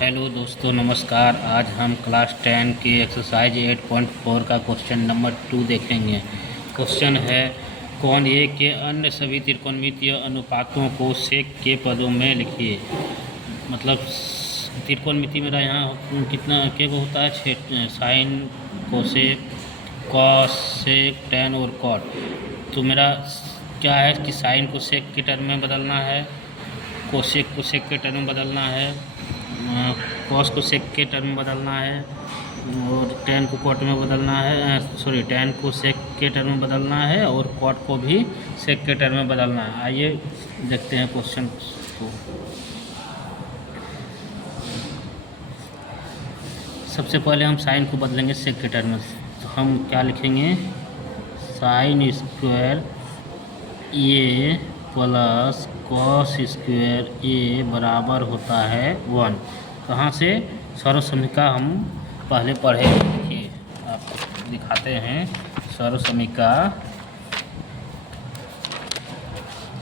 Hello दोस्तों, नमस्कार। आज हम क्लास 10 के एक्सरसाइज 8.4 का क्वेश्चन नंबर 2 देखेंगे। क्वेश्चन है, कौन ए के अन्य सभी त्रिकोणमितीय अनुपातों को सेक के पदों में लिखिए। मतलब त्रिकोणमिति मेरा यहाँ कितना के को होता है, 6, साइन, कोसेक, कॉस, सेक, टैन और कॉट। तो मेरा क्या है कि साइन को सेक के टर्म में बदलना है, कोसेक को सेक के टर्म में बदलना है, कॉस को सेक के टर्म में बदलना है और टैन को कॉट में बदलना है। टैन को सेक के टर्म में बदलना है और कॉट को भी सेक के टर्म में बदलना है। आइए देखते हैं क्वेश्चन को। सबसे पहले हम साइन को बदलेंगे सेक के टर्म में। तो हम क्या लिखेंगे, साइन स्क्वायर ए प्लस कॉस स्क्वायर ए बराबर होता है 1। कहाँ से? सर्वसमीका हम पहले पढ़े। देखिए आपको दिखाते हैं सर्वसमीका।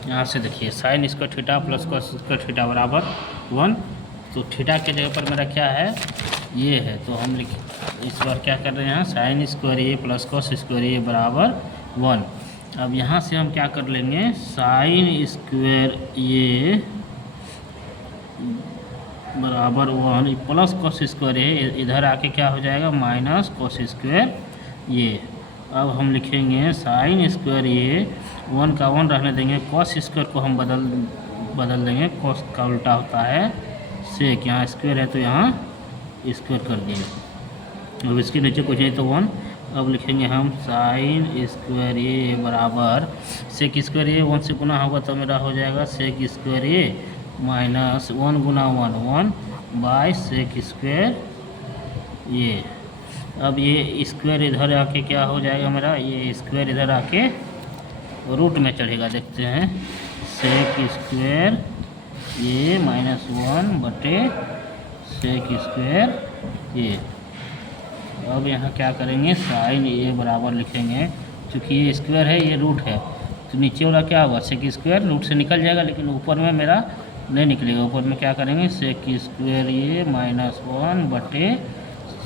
यहाँ से देखिए, sine square theta plus cos square theta बराबर 1। तो थीटा के जगह पर मेरा क्या है, ये है। तो हम इस बार क्या कर रहे हैं, साइन स्क्वायर ए प्लस कॉस स्क्वायर ए बराबर 1। अब यहाँ से हम क्या कर लेंगे, साइन स्क्वायर ए बराबर 1 प्लस कॉस स्क्वायर ए, इधर आके क्या हो जाएगा, माइनस कॉस स्क्वायर ए। अब हम लिखेंगे साइन स्क्वायर ए, 1 का 1 रहने देंगे, कॉस स्क्वायर को हम बदल देंगे। कॉस का उल्टा होता है सेक, यहाँ स्क्वायर है तो यहाँ स्क्वायर कर दिए। अब इसके नीचे कुछ नहीं तो 1। अब लिखेंगे हम साइन स्क्वायर ए बराबर सेक स्क्वायर ए 1 से गुना होगा तो मेरा हो जाएगा सेक स्क्वायर ए माइनस 1 गुना 1 बाय सेक स्क्वायर ए। अब ये स्क्वायर इधर आके क्या हो जाएगा मेरा, ये स्क्वायर इधर आके रूट में चढ़ेगा। देखते हैं, सेक स्क्वायर ए माइनस 1 बटे सेक स्क्वायर ए। अब यहाँ क्या करेंगे, साइन ए बराबर लिखेंगे, क्योंकि ये स्क्वायर है ये रूट है तो नीचे वाला क्या होगा, सेक स्क्वायर रूट से निकल जाएगा, लेकिन ऊपर में मेरा नहीं निकलेगा। ऊपर में क्या करेंगे, सेक स्क्वायर ए माइनस 1 बटे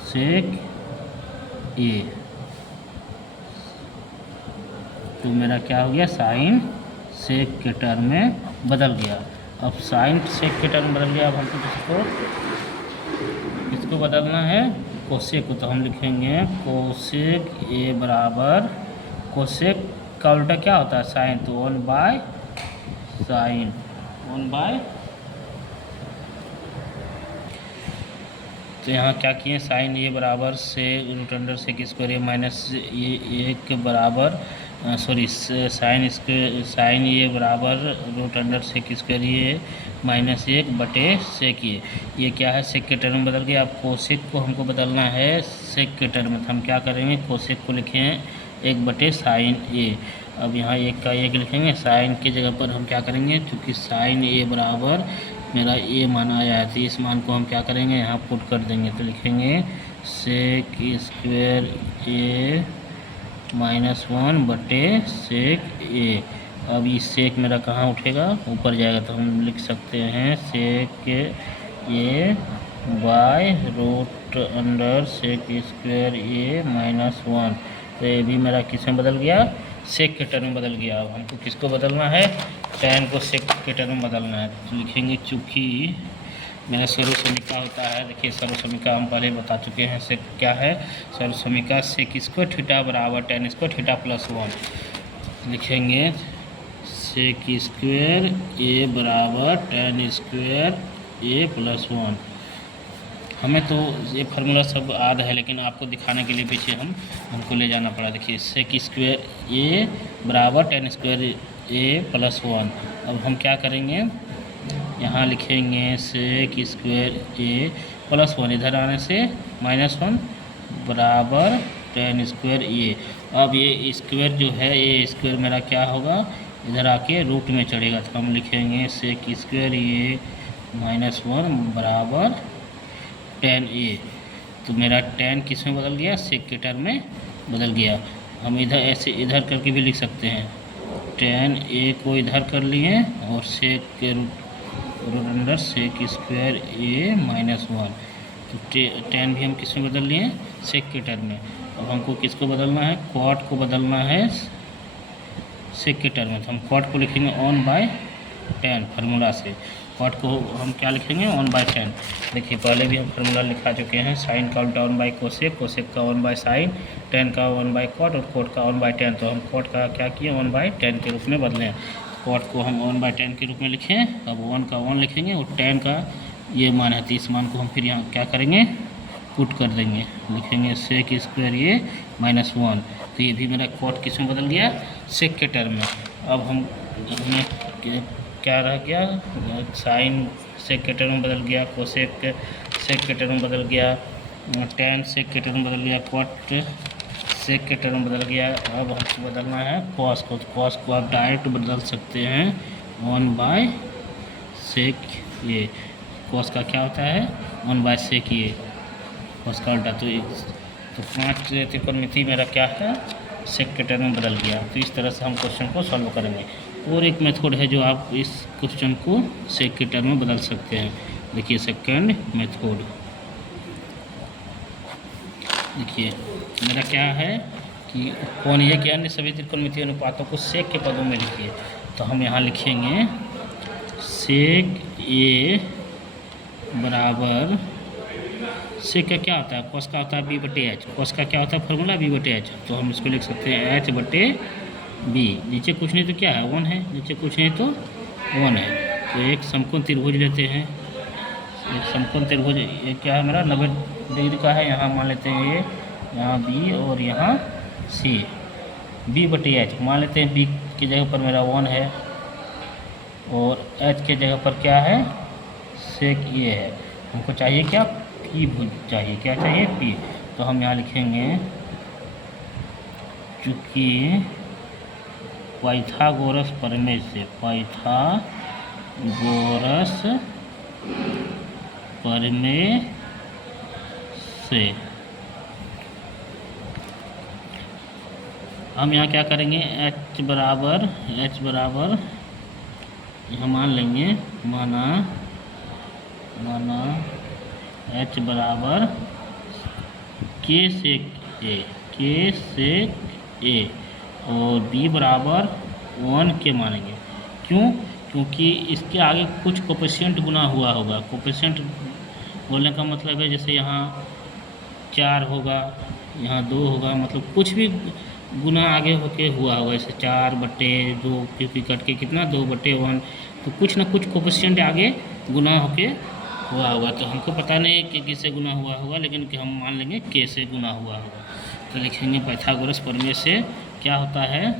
सेक ए। तो मेरा क्या हो गया, साइन सेक के टर्म में बदल गया। अब साइन सेक के टर्म में बदल गया। अब हमको इसको बदलना है कोसेक को। तो हम लिखेंगे कोसेक ए बराबर, कोसेक का उल्टा क्या होता है, साइन। तो 1 बाय साइन, 1 बाय। तो यहाँ क्या किए, साइन ए बराबर से root under sec square A minus ए के बराबर साइन ए बराबर root under sec square A minus 1 बटे सेक ए। ये क्या है, सेक के टर्म में बदल गया। अब कोसेक को हमको बदलना है सेक के टर्म में। तो हम क्या करेंगे, कोसेक को लिखें 1 बटे साइन ए। अब यहाँ 1 का 1 लिखेंगे, साइन के जगह पर हम क्या करेंगे, क्योंकि साइन ए बराबर मेरा ए मान आया है तो इस मान को हम क्या करेंगे, यहाँ पुट कर देंगे। तो लिखेंगे सेक स्क्वायर ए माइनस 1 बटे सेक ए। अब ये सेक मेरा कहाँ उठेगा, ऊपर जाएगा। तो हम लिख सकते हैं sec A by root under sec square A minus 1। तो ये भी मेरा किस में बदल गया, सेक के टर्म में बदल गया। अब हमको किसको बदलना है, टैन को सेक के टर्म में बदलना है। तो लिखेंगे, चूँकि मेरा सर्वसमीका होता है, देखिए सर्वसमीका हम पहले बता चुके हैं। सेक क्या है, सर्वसमीका सेक स्क्वायर थीटा बराबर टैन स्क्वायर थीटा प्लस 1। लिखेंगे सेक स्क्वायर ए बराबर टैन स्क्वायर ए प्लस 1। हमें तो ये फार्मूला सब याद है, लेकिन आपको दिखाने के लिए पीछे हमको ले जाना पड़ा। देखिए सेक स्क्वायर ए बराबर टैन स्क्वायर ए प्लस 1। अब हम क्या करेंगे, यहाँ लिखेंगे सेक स्क्वायर ए प्लस 1, इधर आने से माइनस 1 बराबर टैन स्क्वायर ए। अब ये स्क्वायर जो है, ये स्क्वायर मेरा क्या होगा, इधर आके रूट में चढ़ेगा। तो हम लिखेंगे सेक स्क्वायर ए माइनस 1 बराबर टैन ए। तो मेरा टैन किस में बदल गया, सेक के टर्म में बदल गया। हम इधर ऐसे इधर करके भी लिख सकते हैं, टैन ए को इधर कर लिए और सेक के root root under sec square A minus 1। तो टेन भी हम किस में बदल लिए, सेक के टर्म में। अब हमको किसको बदलना है, क्वाट को बदलना है सेक के टर्म में। तो हम क्वाट को लिखेंगे 1/10 फार्मूला से। क्वाट को हम क्या लिखेंगे, 1/10। देखिए पहले भी हम फार्मूला लिखा चुके हैं, साइन का उल्टा 1 कोसेक, कोसेक का 1/साइन, टेन का 1/क्वाट और क्वाट का 1/10। तो हम क्वाट का क्या किए, 1/10 के रूप में बदलें। क्वाट को हम 1/10 के रूप में लिखें। अब 1 का 1 लिखेंगे और 10 का ये मान है, तो इस मान को हम फिर यहाँ क्या करेंगे, पुट कर देंगे, लिखेंगे सेक स्क्वायर ये माइनस 1। तो ये भी मेरा क्वाट किस में बदल गया, सेक के टर्म में। अब हमें क्या रह गया, साइन सेक के टर्म में बदल गया, कोसेक सेक के टर्म में बदल गया, टेन सेक के टर्म में बदल गया, क्वाट सेक के टर्म में बदल गया। अब हमको बदलना है कॉस को। तो कॉस को आप डायरेक्ट बदल सकते हैं 1/सेक ये। कॉस का क्या होता है, 1/सेक ये, कॉस का उल्टा। तो 5 त्रिकोणमिति मेरा क्या है, सेक के टर्म में बदल गया। तो इस तरह से हम क्वेश्चन को सॉल्व करेंगे। और एक मेथड है जो आप इस क्वेश्चन को सेक के टर्म में बदल सकते हैं। देखिए सेकंड मेथड, देखिए मेरा क्या है कि कौन ये कि अन्य सभी त्रिकोणमितीय अनुपातों को सेक के पदों में लिखिए। तो हम यहाँ लिखेंगे सेक ए बराबर, सेक का क्या होता है, कॉस का होता है b/h। कॉस का क्या होता है फार्मूला, b/h। तो हम इसको लिख सकते हैं h/b। नीचे कुछ नहीं तो क्या है, 1 है, नीचे कुछ नहीं तो 1 है। तो एक समकोण त्रिभुज लेते हैं, एक समकोण त्रिभुज ये क्या है मेरा 90 डिग्री का है। यहाँ मान लेते हैं ये, यहाँ b और यहाँ c, b/h मान लेते हैं। b की जगह पर मेरा 1 है और h के जगह पर क्या है, सेक ये है। हमको चाहिए क्या, p चाहिए, क्या चाहिए, p। तो हम यहाँ लिखेंगे चूँकि पाइथागोरस प्रमेय से, पाइथागोरस प्रमेय से हम यहाँ क्या करेंगे, h बराबर यहाँ मान लेंगे, माना h बराबर k सेक a और b बराबर 1 के मानेंगे। क्यों, क्योंकि इसके आगे कुछ कोफिशिएंट गुना हुआ होगा। कोफिशिएंट बोलने का मतलब है जैसे यहाँ 4 होगा, यहाँ 2 होगा, मतलब कुछ भी गुना आगे होके हुआ होगा। जैसे 4/2 क्योंकि कट के कितना 2/1, तो कुछ ना कुछ कोफिशिएंट आगे गुना होके हुआ होगा। तो हमको पता नहीं कि किससे गुना हुआ होगा, लेकिन कि हम मान लेंगे के से गुना हुआ होगा। तो लिखेंगे पाइथागोरस प्रमेय से क्या होता है,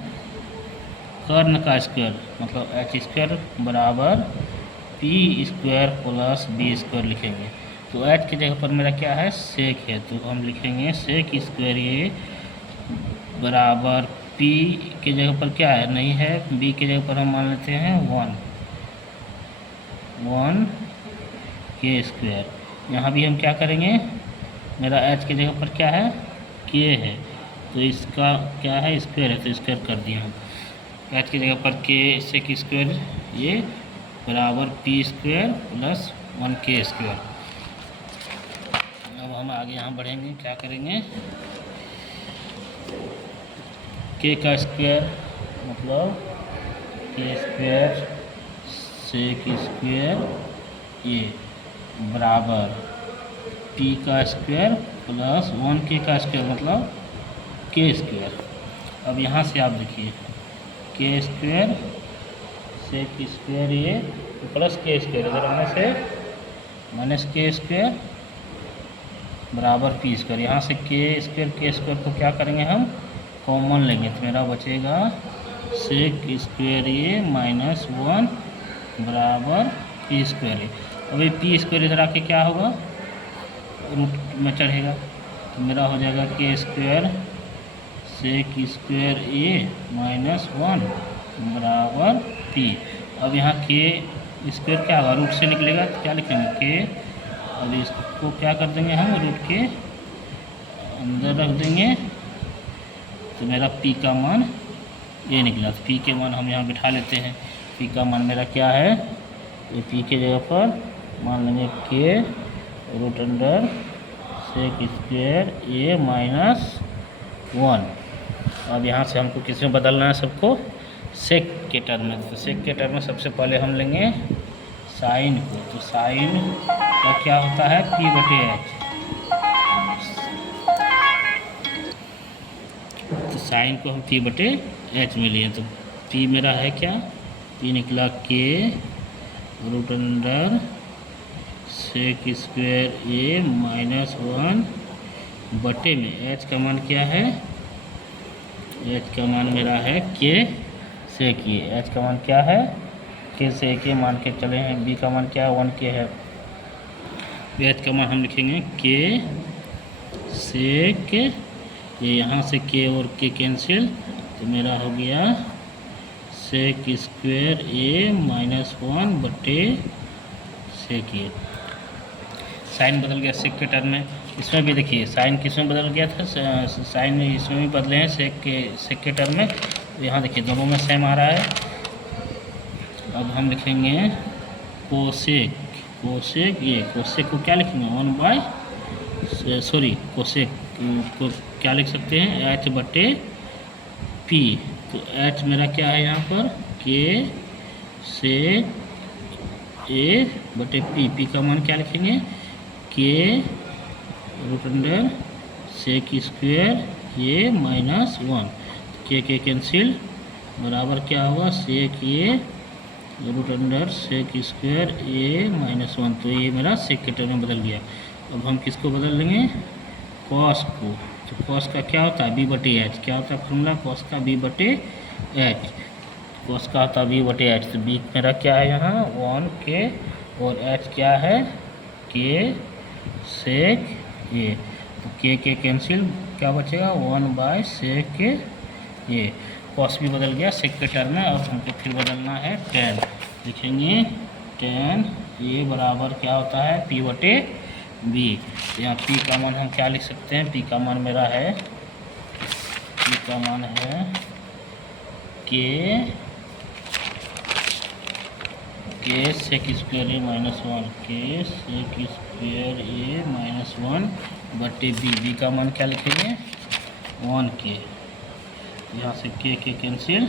कर्ण का स्क्वायर मतलब h² बराबर p² प्लस b² लिखेंगे। तो h की जगह पर मेरा क्या है, सेक है। तो हम लिखेंगे सेक स्क्वायर ये बराबर p की जगह पर क्या है, नहीं है, b की जगह पर हम मान लेते हैं 1 k²। यहाँ भी हम क्या करेंगे, मेरा h की जगह पर क्या है, k है, तो इसका क्या है, स्क्वायर है, तो स्क्वायर कर दिया हम। h की जगह पर k सेक स्क्वायर ये बराबर p² प्लस 1k²। अब हम आगे यहाँ बढ़ेंगे, क्या करेंगे, k का स्क्वायर मतलब k² सेक स्क्वायर ये बराबर p का स्क्वायर प्लस 1k का स्क्वायर मतलब k²। अब यहाँ से आप देखिए k² सेक स्क्वायर ये प्लस k², अगर हमें से माइनस k² बराबर p²। यहाँ से k² को क्या करेंगे, हम कॉमन लेंगे, तो मेरा बचेगा सेक स्क्वायर ये माइनस 1 बराबर p²। अब ये p² इधर आके क्या होगा, रूट में चढ़ेगा, तो मेरा हो जाएगा k² sec square A minus 1 बराबर p। अब यहाँ k² क्या होगा, रूट से निकलेगा, तो क्या लिखेंगे k। अब इसको क्या कर देंगे, हम रूट के अंदर रख देंगे, तो मेरा p का मान ये निकला। तो p के मान हम यहाँ बिठा लेते हैं। p का मान मेरा क्या है, ये पी के जगह पर मान लेंगे के root under sec square A minus 1। अब यहाँ से हमको किस में बदलना है सबको, सेक के टर्म में। तो सेक के टर्म में सबसे पहले हम लेंगे साइन को। तो साइन का क्या होता है पी बटे एच। तो साइन को हम पी बटे एच में लिए। तो पी मेरा है क्या, पी निकला के root under sec square A minus 1 बटे में एच का मान क्या है, एच का मान मेरा है के सेक ए। एच का मान क्या है के सेक ए मान के चले हैं। बी का मान क्या है 1 के है। एच का मान हम लिखेंगे के सेक, ये यहाँ से के और के कैंसिल, तो मेरा हो गया सेक स्क्वायर ए माइनस 1 बटे सेक ए। साइन बदल गया सेक के टर्म में। इसमें भी देखिए साइन किस में बदल गया था, साइन इसमें भी बदले हैं सेक के टर्म में। तो यहाँ देखिए दोनों में सेम आ रहा है। अब हम लिखेंगे कोसेक, कोसेक ये कोसेक को क्या लिखेंगे 1 बाय सॉरी कोसेक को क्या लिख सकते हैं एच बटे पी। तो एच मेरा क्या है यहाँ पर के सेक ए बटे पी। पी का मान क्या लिखेंगे के root under sec square A minus 1। के कैंसिल बराबर क्या होगा सेक ए root under sec square A minus 1। तो ये मेरा सेक के टर्म में बदल गया। अब हम किसको बदल लेंगे कॉस को। तो कॉस का क्या होता है बी बटे एच। क्या होता है फॉर्मूला कॉस का बी बटे एच। कॉस का होता है बी बटे एच। तो बी मेरा क्या है यहाँ 1 के और एच क्या है के सेक ए। तो के कैंसिल क्या बचेगा 1 बाय सेक ए। कॉस भी बदल गया सेक के टर्म में। अब हमको फिर बदलना है टेन। लिखेंगे टेन ए बराबर क्या होता है पी बटे बी। यहाँ पी का मान हम क्या लिख सकते हैं, पी का मान मेरा है, पी का मान है के सेक स्क्वायर ए माइनस 1, के सेक स्क्वायर ए माइनस 1 बटे बी। बी का मान क्या लिखेंगे 1 के। यहाँ से के कैंसिल,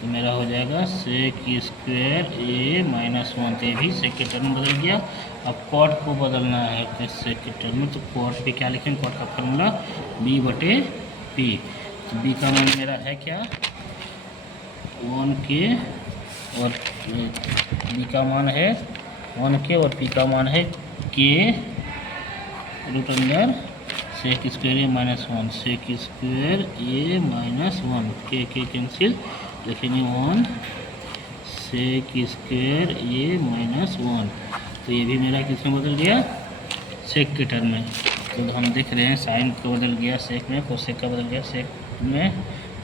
तो मेरा हो जाएगा सेक स्क्वायर ए माइनस 1। तो ये भी सेक के टर्म बदल गया। अब कॉट को बदलना है सेक के टर्म में। तो कॉट पे क्या लिखेंगे, कॉट का फॉर्मूला बी बटे पी। तो बी का मान मेरा है क्या 1 के और बी का मान है 1 के और पी का मान है के root under sec square A minus 1। Sec square A minus 1 के कैंसिल, लिखेंगे 1 सेक स्क्वायर ए माइनस 1। तो ये भी मेरा किस में बदल गया सेक के टर्म में। तो हम देख रहे हैं साइन का बदल गया सेक में, कोसेक का बदल गया सेक में,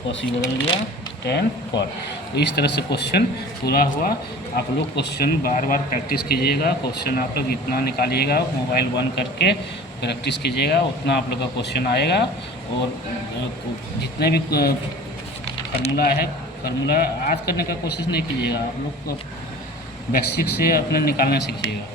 कोसी बदल गया टेन कॉट। तो इस तरह से क्वेश्चन पूरा हुआ। आप लोग क्वेश्चन बार बार प्रैक्टिस कीजिएगा। क्वेश्चन आप लोग इतना निकालिएगा, मोबाइल बंद करके प्रैक्टिस कीजिएगा, उतना आप लोग का क्वेश्चन आएगा। और जितने भी फार्मूला है, फार्मूला आज करने का कोशिश नहीं कीजिएगा। आप लोग को बेसिक से अपने निकालना सीखिएगा।